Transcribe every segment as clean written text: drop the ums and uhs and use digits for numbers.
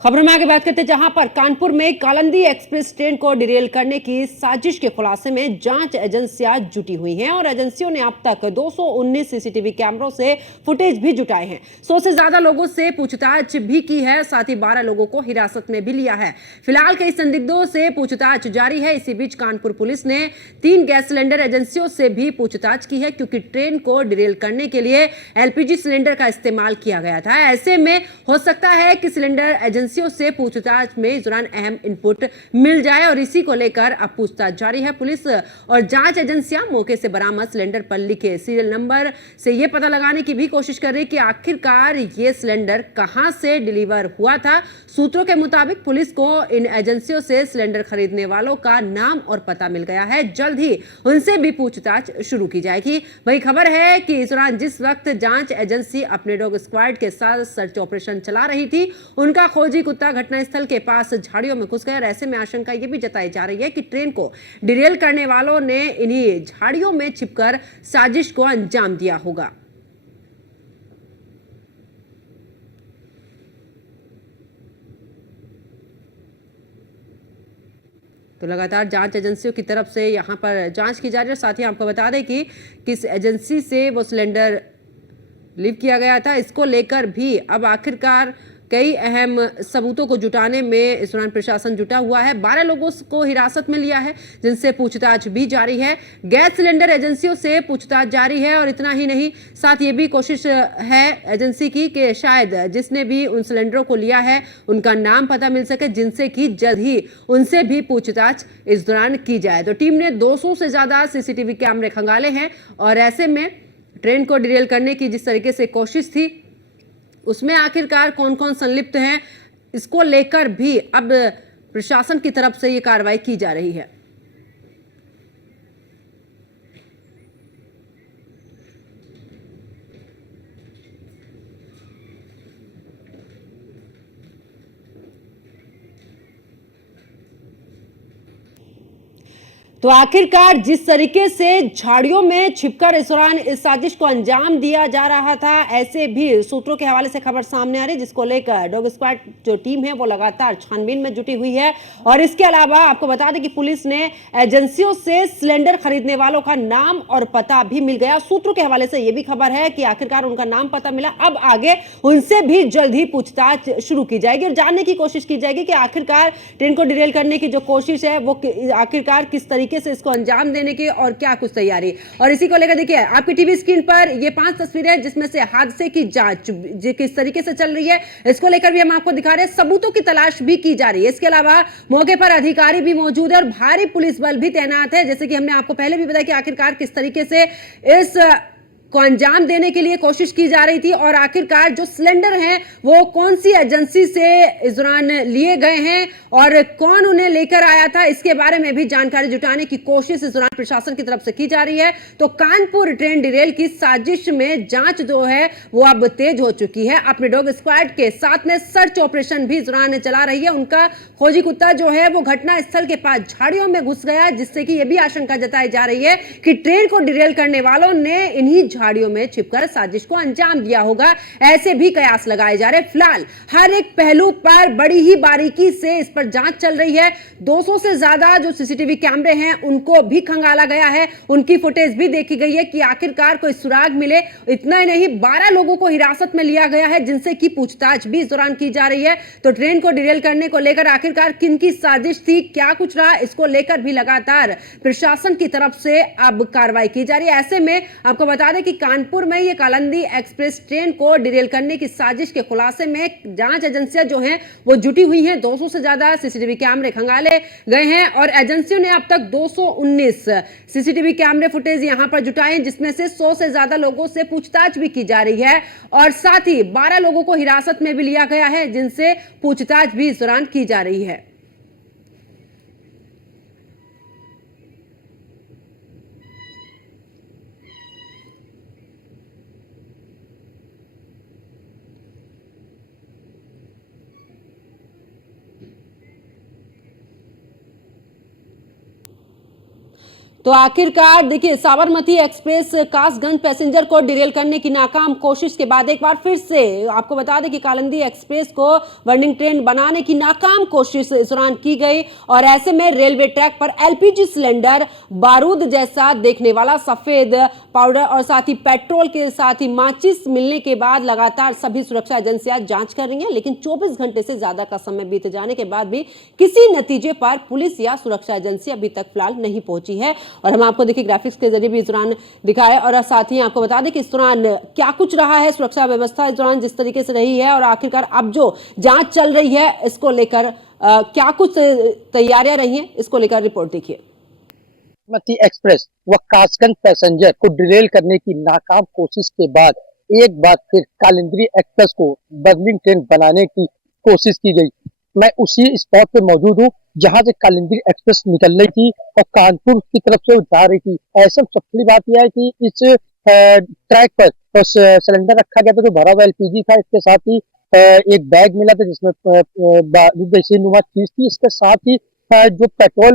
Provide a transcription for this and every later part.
खबरों में आगे बात करते हैं, जहां पर कानपुर में कालिंदी एक्सप्रेस ट्रेन को डिरेल करने की साजिश के खुलासे में जांच एजेंसियां जुटी हुई हैं और एजेंसियों ने अब तक 219 सीसीटीवी कैमरों से फुटेज भी जुटाए हैं। 100 से ज्यादा लोगों से पूछताछ भी की है, साथ ही 12 लोगों को हिरासत में भी लिया है। फिलहाल कई संदिग्धों से पूछताछ जारी है। इसी बीच कानपुर पुलिस ने 3 गैस सिलेंडर एजेंसियों से भी पूछताछ की है, क्योंकि ट्रेन को डिरेल करने के लिए एलपीजी सिलेंडर का इस्तेमाल किया गया था। ऐसे में हो सकता है कि सिलेंडर एजेंसियों से पूछताछ में इस दौरान अहम इनपुट मिल जाए और इसी को लेकर अब पूछताछ जारी है। पुलिस और जांच एजेंसियां मौके से बरामद सिलेंडर पर लिखे सीरियल नंबर से यह पता लगाने की भी कोशिश कर रही कि आखिरकार ये सिलेंडर कहां से डिलीवर हुआ था। सूत्रों के मुताबिक पुलिस को इन एजेंसियों से सिलेंडर खरीदने वालों का नाम और पता मिल गया है। जल्द ही उनसे भी पूछताछ शुरू की जाएगी। वही खबर है कि इस दौरान जिस वक्त जांच एजेंसी अपने डॉग स्क्वाड के साथ सर्च ऑपरेशन चला रही थी, उनका खोजी कुत्ता घटनास्थल के पास झाड़ियों में घुस गया और ऐसे में आशंका यह भी जताई जा रही है कि ट्रेन को डिरेल करने वालों ने इन्हीं झाड़ियों में छिपकर साजिश को अंजाम दिया होगा। तो लगातार जांच एजेंसियों की तरफ से यहां पर जांच की जा रही है। साथ ही आपको बता दें कि किस एजेंसी से वो सिलेंडर लीव किया गया था, इसको लेकर भी अब आखिरकार कई अहम सबूतों को जुटाने में इस दौरान प्रशासन जुटा हुआ है। 12 लोगों को हिरासत में लिया है, जिनसे पूछताछ भी जारी है। गैस सिलेंडर एजेंसियों से पूछताछ जारी है और इतना ही नहीं, साथ ये भी कोशिश है एजेंसी की कि शायद जिसने भी उन सिलेंडरों को लिया है उनका नाम पता मिल सके, जिनसे कि जल्द ही उनसे भी पूछताछ इस दौरान की जाए। तो टीम ने 200 से ज्यादा सीसीटीवी कैमरे खंगाले हैं और ऐसे में ट्रेन को डिरेल करने की जिस तरीके से कोशिश थी, उसमें आखिरकार कौन कौन संलिप्त हैं, इसको लेकर भी अब प्रशासन की तरफ से यह कार्रवाई की जा रही है। तो आखिरकार जिस तरीके से झाड़ियों में छिपकर इस दौरान इस साजिश को अंजाम दिया जा रहा था, ऐसे भी सूत्रों के हवाले से खबर सामने आ रही है, जिसको लेकर डॉग स्क्वाड जो टीम है वो लगातार छानबीन में जुटी हुई है। और इसके अलावा आपको बता दें कि पुलिस ने एजेंसियों से सिलेंडर खरीदने वालों का नाम और पता भी मिल गया। सूत्रों के हवाले से यह भी खबर है कि आखिरकार उनका नाम पता मिला। अब आगे उनसे भी जल्द ही पूछताछ शुरू की जाएगी और जानने की कोशिश की जाएगी कि आखिरकार ट्रेन को डिरेल करने की जो कोशिश है वो आखिरकार किस तरीके से इसको अंजाम देने की और क्या कुछ तैयारी। और इसी को लेकर देखिए आपकी टीवी स्क्रीन पर ये 5 तस्वीरें जिसमें से हादसे की जांच किस तरीके से चल रही है, इसको लेकर भी हम आपको दिखा रहे हैं। सबूतों की तलाश भी की जा रही है। इसके अलावा मौके पर अधिकारी भी मौजूद है और भारी पुलिस बल भी तैनात है। जैसे कि हमने आपको पहले भी बताया कि आखिरकार किस तरीके से इस को अंजाम देने के लिए कोशिश की जा रही थी और आखिरकार जो सिलेंडर हैं वो कौन सी एजेंसी से इस दौरान लिए गए हैं और कौन उन्हें लेकर आया था, इसके बारे में भी जानकारी जुटाने की कोशिश इस दौरान प्रशासन की तरफ से की जा रही है। तो कानपुर ट्रेन डिरेल की साजिश में जांच जो है वो अब तेज हो चुकी है। अपने डॉग स्क्वाड के साथ में सर्च ऑपरेशन भी इस दौरान चला रही है। उनका खोजी कुत्ता जो है वो घटना स्थल के पास झाड़ियों में घुस गया, जिससे कि यह भी आशंका जताई जा रही है कि ट्रेन को डिरेल करने वालों ने इन्हीं झाड़ियों में छिपकर साजिश को अंजाम दिया होगा। ऐसे भी कयास लगाए जा रहे। फिलहाल हर एक पहलू पर बड़ी ही बारीकी से इस पर जांच चल रही है। 200 से ज्यादा जो सीसीटीवी कैमरे हैं उनको भी खंगाला गया है, उनकी फुटेज भी देखी गई है कि आखिरकार कोई सुराग मिले। इतना ही नहीं, 12 लोगों को हिरासत में लिया गया है, जिनसे की पूछताछ भी इस दौरान की जा रही है। तो ट्रेन को डिरेल करने को लेकर आखिरकार किनकी साजिश थी, क्या कुछ रहा, इसको लेकर भी लगातार प्रशासन की तरफ से अब कार्रवाई की जा रही है। ऐसे में आपको बता दें कि कानपुर में ये कालिंदी एक्सप्रेस ट्रेन को डिरेल करने की साजिश के खुलासे में जांच एजेंसियां जो हैं वो जुटी हुई हैं। 200 से ज्यादा सीसीटीवी कैमरे खंगाले गए हैं और एजेंसियों ने अब तक 219 सीसीटीवी कैमरे फुटेज यहां पर जुटाए हैं, जिसमें से 100 से ज्यादा लोगों से पूछताछ भी की जा रही है और साथ ही 12 लोगों को हिरासत में भी लिया गया है, जिनसे पूछताछ भी इस दौरान की जा रही है। तो आखिरकार देखिए, साबरमती एक्सप्रेस कासगंज पैसेंजर को डिरेल करने की नाकाम कोशिश के बाद एक बार फिर से आपको बता दें कि कालिंदी एक्सप्रेस को बर्निंग ट्रेन बनाने की नाकाम कोशिश इस दौरान की गई और ऐसे में रेलवे ट्रैक पर एलपीजी सिलेंडर, बारूद जैसा देखने वाला सफेद पाउडर और साथ ही पेट्रोल के साथ ही माचिस मिलने के बाद लगातार सभी सुरक्षा एजेंसियां जांच कर रही हैं, लेकिन 24 घंटे से ज्यादा का समय बीत जाने के बाद भी किसी नतीजे पर पुलिस या सुरक्षा एजेंसी अभी तक फिलहाल नहीं पहुंची है। और हम आपको देखिए ग्राफिक्स के जरिए भी इस दौरान दिखाए और साथ ही आपको बता दें कि इस दौरान क्या कुछ रहा है, सुरक्षा व्यवस्था इस दौरान जिस तरीके से रही है और आखिरकार अब जो जांच चल रही है इसको लेकर क्या कुछ तैयारियां रही हैं, इसको लेकर रिपोर्ट देखिए। साबरमती एक्सप्रेस व कासगंज पैसेंजर को डिरेल करने की नाकाम कोशिश के बाद एक बार फिर कालिंदी एक्सप्रेस को बर्निंग ट्रेन बनाने की कोशिश की गई। मैं उसी स्पॉट पे मौजूद हूँ जहां से कालिंदी एक्सप्रेस निकल रही थी और कानपुर की तरफ से जा रही थी। ऐसा सबसे बात यह है कि इस ट्रैक पर तो सिलेंडर रखा गया था जो भरा हुआ एलपीजी था। इसके साथ ही एक बैग मिला था जिसमें जैसी नुमा चीज थी। इसके साथ ही जो पेट्रोल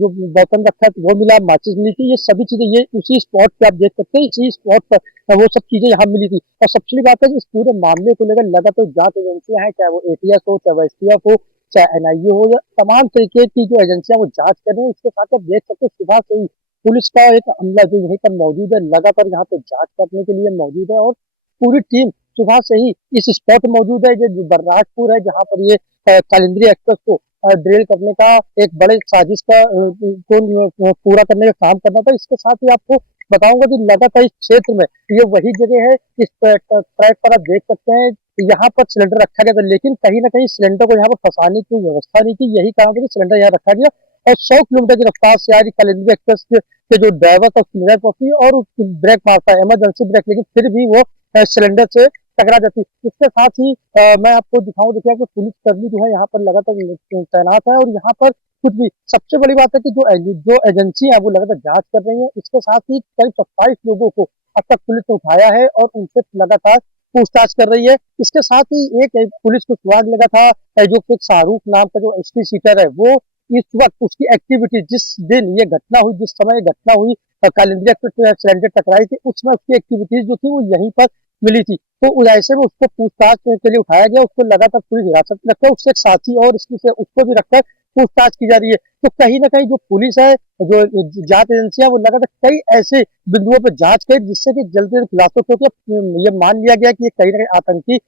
जो बोतल रखा है वो मिला, माचिस मिली थी। ये सभी चीजें ये उसी स्पॉट पे आप देख सकते हैं, इसी स्पॉट पर वो सब चीजें यहाँ मिली थी। और सबसे बड़ी बात है कि इस पूरे मामले को लेकर लगातार जांच एजेंसियां हैं, चाहे वो एटीएस हो, चाहे वो एसटीएफ हो, चाहे एनआईए हो, या तमाम तरीके की जो एजेंसियां वो जांच कर रही है। इसके साथ आप देख सकते हैं सुबह से ही पुलिस का एक अमला जो यहीं पर मौजूद है, लगातार यहाँ पे जांच करने के लिए मौजूद है। और पूरी टीम सुबह से ही इस स्पॉट मौजूद है जो बर्राजपुर है, जहाँ पर ये कालिंदी एक्सप्रेस को ड्रिल करने का एक बड़े साजिश का को पूरा करने का काम करना था। इसके साथ ही आपको बताऊंगा कि लगातार इस क्षेत्र में ये वही जगह है, इस ट्रैक पर आप देख सकते हैं यहाँ पर सिलेंडर रखा गया था, लेकिन कहीं ना कहीं सिलेंडर को यहाँ पर फंसाने की व्यवस्था नहीं थी। यही कारण है कि सिलेंडर यहाँ रखा गया और 100 किलोमीटर की रफ्तार से आ रही कालिंदी एक्सप्रेस के जो ड्राइवर था उसकी नजर पड़ती और ब्रेक मारता है, इमरजेंसी ब्रेक, लेकिन फिर भी वो सिलेंडर से टकरा जाती। इसके साथ ही मैं आपको दिखाऊं, देखिए कि पुलिस कर्मी जो है यहाँ पर लगातार तैनात है और यहाँ पर कुछ भी सबसे बड़ी बात है कि जो एजेंसी है वो लगातार जांच कर रही है। इसके साथ ही करीब 27 लोगों को अब तक पुलिस ने उठाया है और उनसे लगातार पूछताछ कर रही है। इसके साथ ही एक पुलिस को सुराग लगा था जो कि शाहरुख नाम का जो एसपी सीटर है, वो इस वक्त उसकी एक्टिविटी जिस दिन ये घटना हुई, जिस समय ये घटना हुई कालिंदी एक्सप्रेस सिलेंडर टकराई थी, उसमें उसकी एक्टिविटीज जो थी वो यहीं पर मिली थी। तो ऐसे में उसको पूछताछ के लिए उठाया गया, उसको लगातार पुलिस हिरासत में रखकर उससे एक साथी और उसको भी रखकर पूछताछ की जा रही है। तो कहीं ना कहीं जो पुलिस है, जो जांच एजेंसियां, वो लगातार कई ऐसे बिंदुओं पर जांच करी जिससे कि जल्दी जल्दी खुलासा हो कि ये मान लिया गया कि ये कहीं ना कहीं आतंकी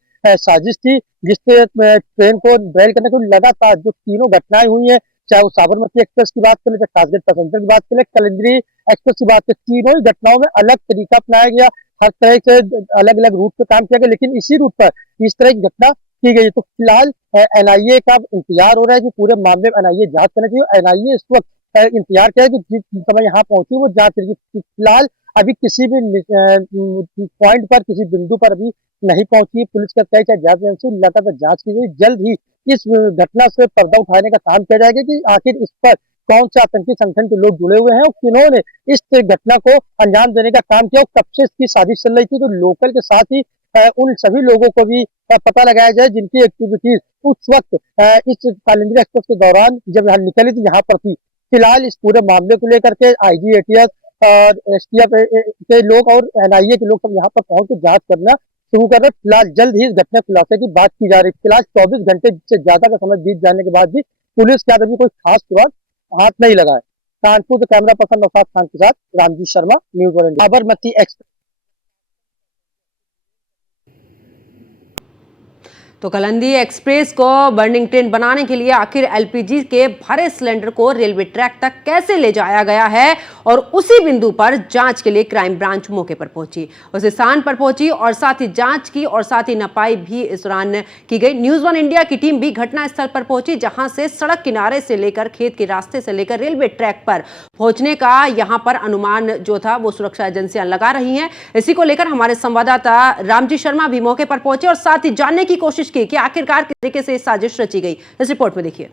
साजिश थी, जिससे ट्रेन को ड्राइल करने को लगातार जो तीनों घटनाएं हुई है, चाहे वो साबरमती एक्सप्रेस की बात करें, चाहे कासगंज पैसेंजर की बात करें, कालिंदी एक्सप्रेस की बात करें, तीनों ही घटनाओं में अलग तरीका अपनाया गया, हर तरह से अलग अलग रूट पे काम किया गया, लेकिन इसी रूट पर इस तरह की घटना की गई। तो फिलहाल एनआईए का इंतजार हो रहा है कि पूरे मामले में एनआईए जांच करना चाहिए। एनआईए इस वक्त इंतजार किया है कि जिस समय यहाँ पहुंची वो जांच करेगी। फिलहाल अभी किसी भी पॉइंट पर, किसी बिंदु पर अभी नहीं पहुंची पुलिस का, चाहे जांच एजेंसी, लगातार जांच की गई। जल्द ही इस घटना से पर्दा उठाने का काम किया जाएगा कि आखिर इस पर कौन से आतंकी संगठन के लोग जुड़े हुए हैं और किन्होंने इस घटना को अंजाम देने का काम किया और कब से इसकी साजिश चल रही थी। तो लोकल के साथ ही उन सभी लोगों को भी पता लगाया जाए जिनकी एक्टिविटीज उस वक्त इस कालिंदी एक्सप्रेस के दौरान जब यहाँ निकली थी यहाँ पर थी। फिलहाल इस पूरे मामले को लेकर के आईजी, एटीएस और एसटीएफ के लोग और एनआईए के लोग सब यहाँ पर पहुंच के जांच करना शुरू कर रहे। फिलहाल जल्द ही इस घटना खुलासे की बात की जा रही है। फिलहाल 24 घंटे से ज्यादा का समय बीत जाने के बाद भी पुलिस के अभी कोई खास सुराग हाथ नहीं लगा है। कानपुर से कैमरा पर्सन नौशाद खान के साथ Ramji Sharma, news one India. Sabarmati express तो कालिंदी एक्सप्रेस को बर्निंग ट्रेन बनाने के लिए आखिर एलपीजी के भरे सिलेंडर को रेलवे ट्रैक तक कैसे ले जाया गया है और उसी बिंदु पर जांच के लिए क्राइम ब्रांच मौके पर पहुंची, उस स्थान पर पहुंची और साथ ही जांच की और साथ ही नपाई भी इस दौरान की गई। न्यूज़ वन इंडिया की टीम भी घटनास्थल पर पहुंची, जहां से सड़क किनारे से लेकर खेत के रास्ते से लेकर रेलवे ट्रैक पर पहुंचने का यहां पर अनुमान जो था वो सुरक्षा एजेंसियां लगा रही हैं। इसी को लेकर हमारे संवाददाता रामजी शर्मा भी मौके पर पहुंचे और साथ ही जानने की कोशिश कि आखिरकार किस तरीके से साजिश रची गई। इस रिपोर्ट में देखिए।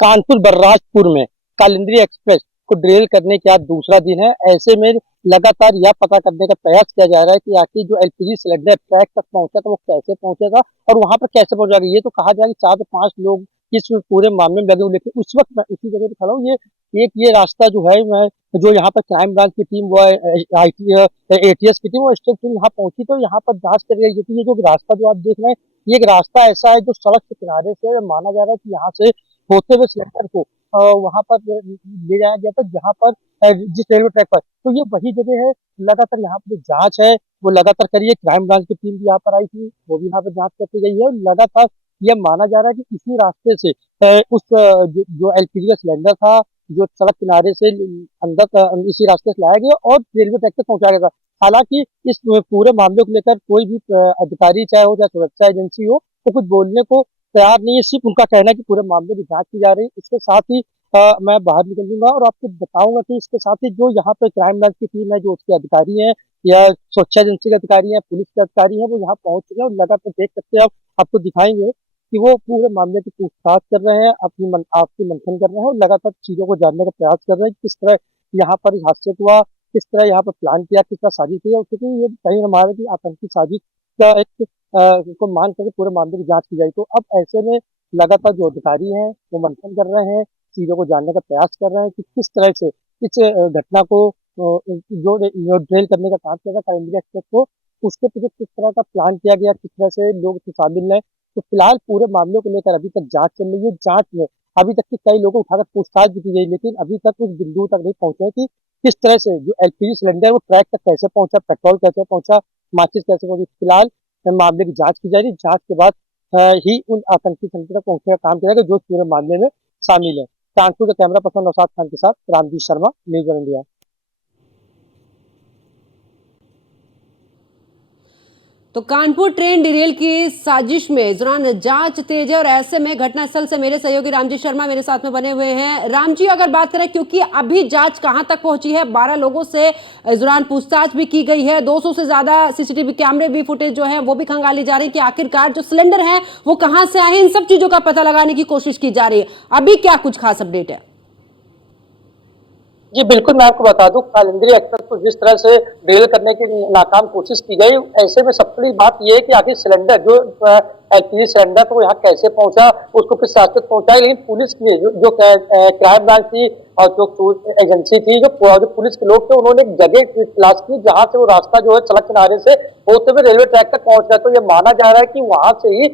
कानपुर बर्राजपुर में कालिंदी एक्सप्रेस को ड्रिल करने के आज दूसरा दिन है। ऐसे में लगातार यह पता करने का प्रयास किया जा रहा है कि आखिर जो एलपीजी सिलेंडर ट्रैक तक पहुंचा था वो कैसे पहुंचेगा और वहां पर कैसे पहुंचेगा। ये तो कहा जा रहा है कि 4 से 5 लोग इस पूरे मामले में लगे हुए, लेकिन उस वक्त मैं उसी जगह पे खड़ा हूँ। ये रास्ता जो है, मैं जो यहाँ पर क्राइम ब्रांच की टीम वो एटीएस की टीम वो स्टेट टीम यहाँ पहुंची, तो यहाँ पर जांच कर रही है। क्योंकि ये जो रास्ता जो आप देख रहे हैं, ये एक रास्ता ऐसा है जो सड़क के किनारे से माना जा रहा है कि यहाँ से होते हुए सिलेंडर को वहां पर ले जाया गया था, जहाँ पर जिस रेलवे ट्रैक पर, तो ये वही जगह है। लगातार यहाँ पर जो जांच है वो लगातार करी है। क्राइम ब्रांच की टीम भी यहाँ पर आई थी, वो भी यहाँ पर जांच करती गई है। और लगातार यह माना जा रहा है कि इसी रास्ते से जो एलपीजी का सिलेंडर था, जो सड़क किनारे से अंदर इसी रास्ते से लाया गया और रेलवे ट्रैक तक पहुंचाया गया था। हालांकि इस पूरे मामले को लेकर कोई भी अधिकारी चाहे हो, चाहे सुरक्षा एजेंसी हो, तो कुछ बोलने को तैयार नहीं है। सिर्फ उनका कहना है कि पूरे मामले की जांच की जा रही है। इसके साथ ही मैं बाहर निकल लूंगा और आपको बताऊंगा कि इसके साथ ही जो यहाँ पे क्राइम ब्रांच की टीम है, जो उसके अधिकारी हैं या सुरक्षा एजेंसी के अधिकारी हैं, पुलिस के अधिकारी हैं, वो यहाँ पहुंच चुके हैं और लगातार देख सकते हैं, आपको दिखाएंगे कि वो पूरे मामले की पूछताछ कर रहे हैं, आपकी मंथन कर रहे हैं और लगातार चीजों को जानने का प्रयास कर रहे हैं, किस तरह यहाँ पर इस हादसे को हुआ, किस तरह यहाँ पर प्लान किया, किस तरह साजिश की है। क्योंकि ये कहीं हमारे की आतंकी साजिश का एक को मान करके पूरे मामले की जांच की जाए। तो अब ऐसे में लगातार जो अधिकारी हैं वो मंथन कर रहे हैं, चीजों को जानने का प्रयास कर रहे हैं कि किस तरह से इस घटना को जो ड्रिल करने का काम किया था कालिंदी एक्सप्रेस को, उसके पीछे किस तरह का प्लान किया गया, किस तरह से लोग इसमें शामिल हैं। तो फिलहाल पूरे मामले को लेकर अभी तक जांच चल रही है। जांच में अभी तक के कई लोगों को उठाकर पूछताछ भी की गई, लेकिन अभी तक उस बिंदु तक नहीं पहुंचे कि किस तरह से जो एलपीजी सिलेंडर वो ट्रैक तक कैसे पहुंचा, पेट्रोल कैसे पहुंचा, माचिस कैसे पहुंची। फिलहाल मामले की जांच की जा रही है। जांच के बाद ही उन आतंकी संगठन तक पहुंचने का काम किया जाएगा जो पूरे मामले में शामिल है। कानपुर से कैमरा पर्सन नौशाद खान के साथ Ramjeet Sharma, news one India. तो कानपुर ट्रेन डिरेल की साजिश में इस दौरान जांच तेज है और ऐसे में घटनास्थल से मेरे सहयोगी रामजी शर्मा मेरे साथ में बने हुए हैं। राम जी, अगर बात करें, क्योंकि अभी जांच कहां तक पहुंची है, 12 लोगों से इस दौरान पूछताछ भी की गई है, 200 से ज्यादा सीसीटीवी कैमरे भी फुटेज जो है वो भी खंगाली जा रही है कि आखिरकार जो सिलेंडर है वो कहां से आए, इन सब चीजों का पता लगाने की कोशिश की जा रही है। अभी क्या कुछ खास अपडेट है? जी बिल्कुल, मैं आपको बता दूं, कालिंदी एक्सप्रेस को जिस तरह से ड्रिल करने की नाकाम कोशिश की गई, ऐसे में सबसे बड़ी बात यह है कि आखिर सिलेंडर जो एलपीजी सिलेंडर तो यहाँ कैसे पहुंचा, उसको किस रास्ते पहुंचाई। लेकिन पुलिस की जो क्राइम ब्रांच थी और जो एजेंसी थी, जो पुलिस के लोग थे, उन्होंने एक जगह तलाश की जहां से वो रास्ता जो है सड़क किनारे से होते हुए रेलवे ट्रैक तक पहुंच गया। तो ये माना जा रहा है कि वहां से ही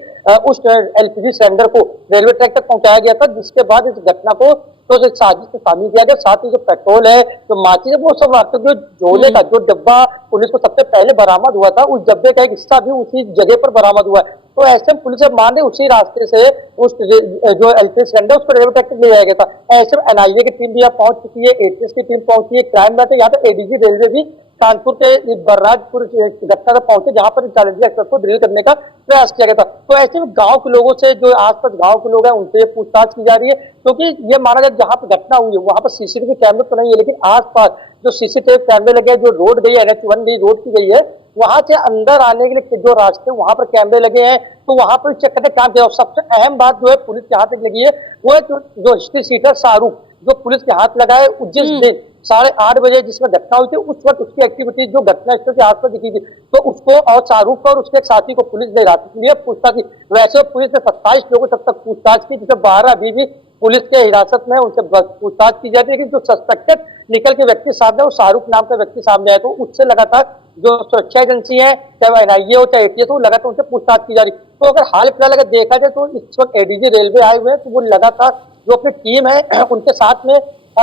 उस एलपीजी सिलेंडर को रेलवे ट्रैक तक पहुंचाया गया था, जिसके बाद इस घटना को तो एक साजिश में शामिल किया गया। साथ ही जो पेट्रोल है, जो माचिस है, वो सब जो जोले का जो डब्बा पुलिस को सबसे पहले बरामद हुआ था, उस डब्बे का एक हिस्सा भी उसी जगह पर बरामद हुआ है। तो ऐसे में पुलिस मान रही उसी रास्ते से उस जो एलपीजी सिलेंडर उसको रेलवे ट्रैक तक ले जाया गया था। ऐसे में एनआईए की टीम भी यहाँ पहुंच चुकी है, एटीएस की टीम पहुंची है, क्राइम ब्रांच यहाँ पे एडीजी रेलवे भी कानपुर के बर्राजपुर घटना तक पहुंचे, जहां पर कालिंदी एक्सप्रेस को ड्रिल करने का प्रयास किया गया था। तो ऐसे में गांव के लोगों से, जो आसपास गांव के लोग हैं, उनसे पूछताछ की जा रही है। क्योंकि ये माना जाए जहां पर घटना हुई है वहां पर सीसीटीवी कैमरे तो नहीं है, लेकिन आसपास जो सीसीटीवी कैमरे लगे, जो रोड गई है, NH1 रोड की गई है, वहां से अंदर आने के लिए जो रास्ते वहां पर कैमरे लगे हैं, तो वहां पर चेक करने काम किया। और सबसे अहम बात जो है पुलिस के हाथ लगी है, वो है जो हिस्ट्री सीटर शाहरुख, जो पुलिस के हाथ लगा है, जिस दिन 8:30 बजे जिसमें घटना हुई थी, उस वक्त उसकी एक्टिविटी जो घटना स्थल के आसपास दिखी थी, तो उसको और शाहरुख और उसके एक साथी को पुलिस ने हिरासत में लिया, पूछताछ की। वैसे पुलिस ने 27 लोगों तक पूछताछ की, जिसमें 12 अभी भी पुलिस के हिरासत में, उनसे पूछताछ की जाती है। लेकिन जो सस्पेक्टेड निकल के व्यक्ति सामने, वो शाहरुख नाम का व्यक्ति सामने आया, तो उससे लगातार जो सुरक्षा एजेंसी है, चाहे एनआईए हो चाहे एटीएस हो, लगातार उनसे पूछताछ की जा रही। तो अगर हाल फिलहाल अगर देखा जाए तो इस वक्त एडीजी रेलवे आए हुए हैं, तो वो लगातार जो अपनी टीम है उनके साथ में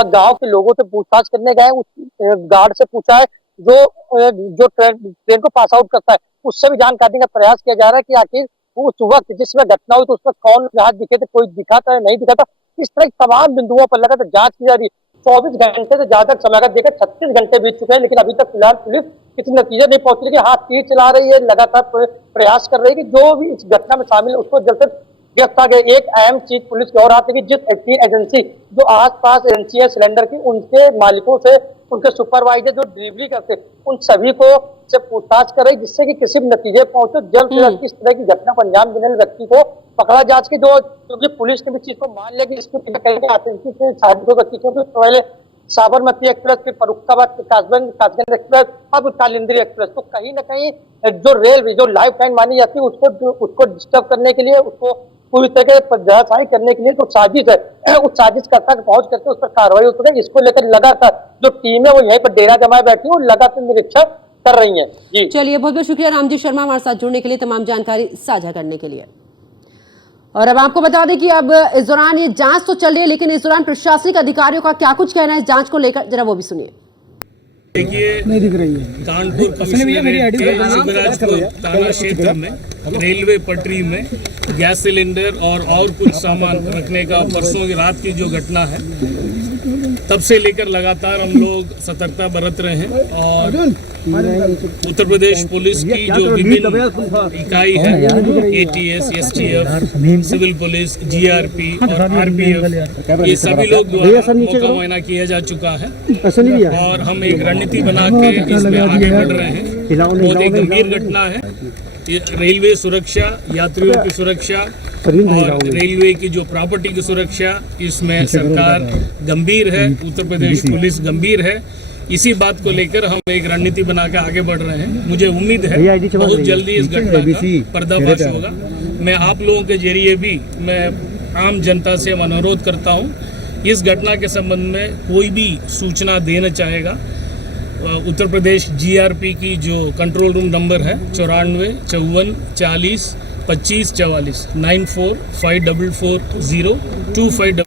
गांव के लोगों से पूछताछ करने गए। उस गार्ड से पूछा है जो ट्रेन को पास आउट करता है, उससे भी जानकारी का प्रयास किया जा रहा है कि आखिर उस वक्त जिसमें घटना हुई तो उस वक्त कौन जहाज दिखे थे, कोई दिखा था नहीं दिखा था। इस तरह तमाम बिंदुओं पर लगातार जांच की जा रही है। 24 घंटे से ज्यादा समय अगर देखा, 36 घंटे बीत चुके हैं, लेकिन अभी तक फिलहाल पुलिस किसी नतीजे नहीं पहुंची। लेकिन हाँ, तीर चला रही है, लगातार प्रयास कर रही है कि जो भी इस घटना में शामिल है उसको जल्द से गिरफ्तार किया। एक अहम चीज पुलिस की और आती है कि जिस एजेंसी, जो आसपास एजेंसी है सिलेंडर की, उनके मालिकों से, उनके सुपरवाइजर जो डिलीवरी करते, उन सभी को से पूछताछ कर रही, जिससे कि किसी भी नतीजे पहुंचे, जल्द से जल्द इस तरह की घटना को अंजाम देने वाले व्यक्ति को पकड़ा जा सके। क्योंकि पुलिस ने भी चीज को मान लिया कि इसको कहीं आतंकी से साजिशों व्यक्ति को पहले साबरमती एक्सप्रेस, फिर फरुखाबाद कासगंज एक्सप्रेस, अब कालिंदी एक्सप्रेस। तो कहीं ना कहीं जो रेल जो लाइफ लाइन मानी जाती है उसको डिस्टर्ब करने के लिए, उसको पूरी तरह से धराशायी करने के लिए जो साजिश है उस साजिशकर्ता के पहुंच करके उस पर कार्रवाई हो सके, इसको लेकर लगातार जो टीम है वो यहीं पर डेरा जमाए बैठी है और लगातार निरीक्षण कर रही है। जी चलिए, बहुत बहुत शुक्रिया रामजी शर्मा हमारे साथ जुड़ने के लिए, तमाम जानकारी साझा करने के लिए। और अब आपको बता दें कि अब इस दौरान ये जांच तो चल रही है, लेकिन इस दौरान प्रशासनिक अधिकारियों का क्या कुछ कहना है इस जांच को लेकर, जरा वो भी सुनिए। देखिए, नहीं दिख रही है कानपुर कमिश्नरेट के शिवराजपुर थाना क्षेत्र में रेलवे पटरी में गैस सिलेंडर और कुछ सामान रखने का परसों की रात की जो घटना है, तब से लेकर लगातार हम लोग सतर्कता बरत रहे हैं। और उत्तर प्रदेश पुलिस की जो विभिन्न इकाई है, ATS, STF, civil police, GRP और RPF, ये सभी लोग द्वारा मौका मुआयना किया जा चुका है और हम एक रणनीति बना के इसमें आगे बढ़ रहे हैं। बहुत ही गंभीर घटना है। रेलवे सुरक्षा, यात्रियों की सुरक्षा और रेलवे की जो प्रॉपर्टी की सुरक्षा, इसमें सरकार गंभीर है, उत्तर प्रदेश पुलिस गंभीर है। इसी बात को लेकर हम एक रणनीति बनाकर आगे बढ़ रहे हैं। मुझे उम्मीद है बहुत जल्दी इस घटना का पर्दाफाश होगा। मैं आप लोगों के जरिए भी मैं आम जनता से अनुरोध करता हूं, इस घटना के संबंध में कोई भी सूचना देना चाहेगा, उत्तर प्रदेश GRP की जो कंट्रोल रूम नंबर है 94 54 40 25 44 94 5440 25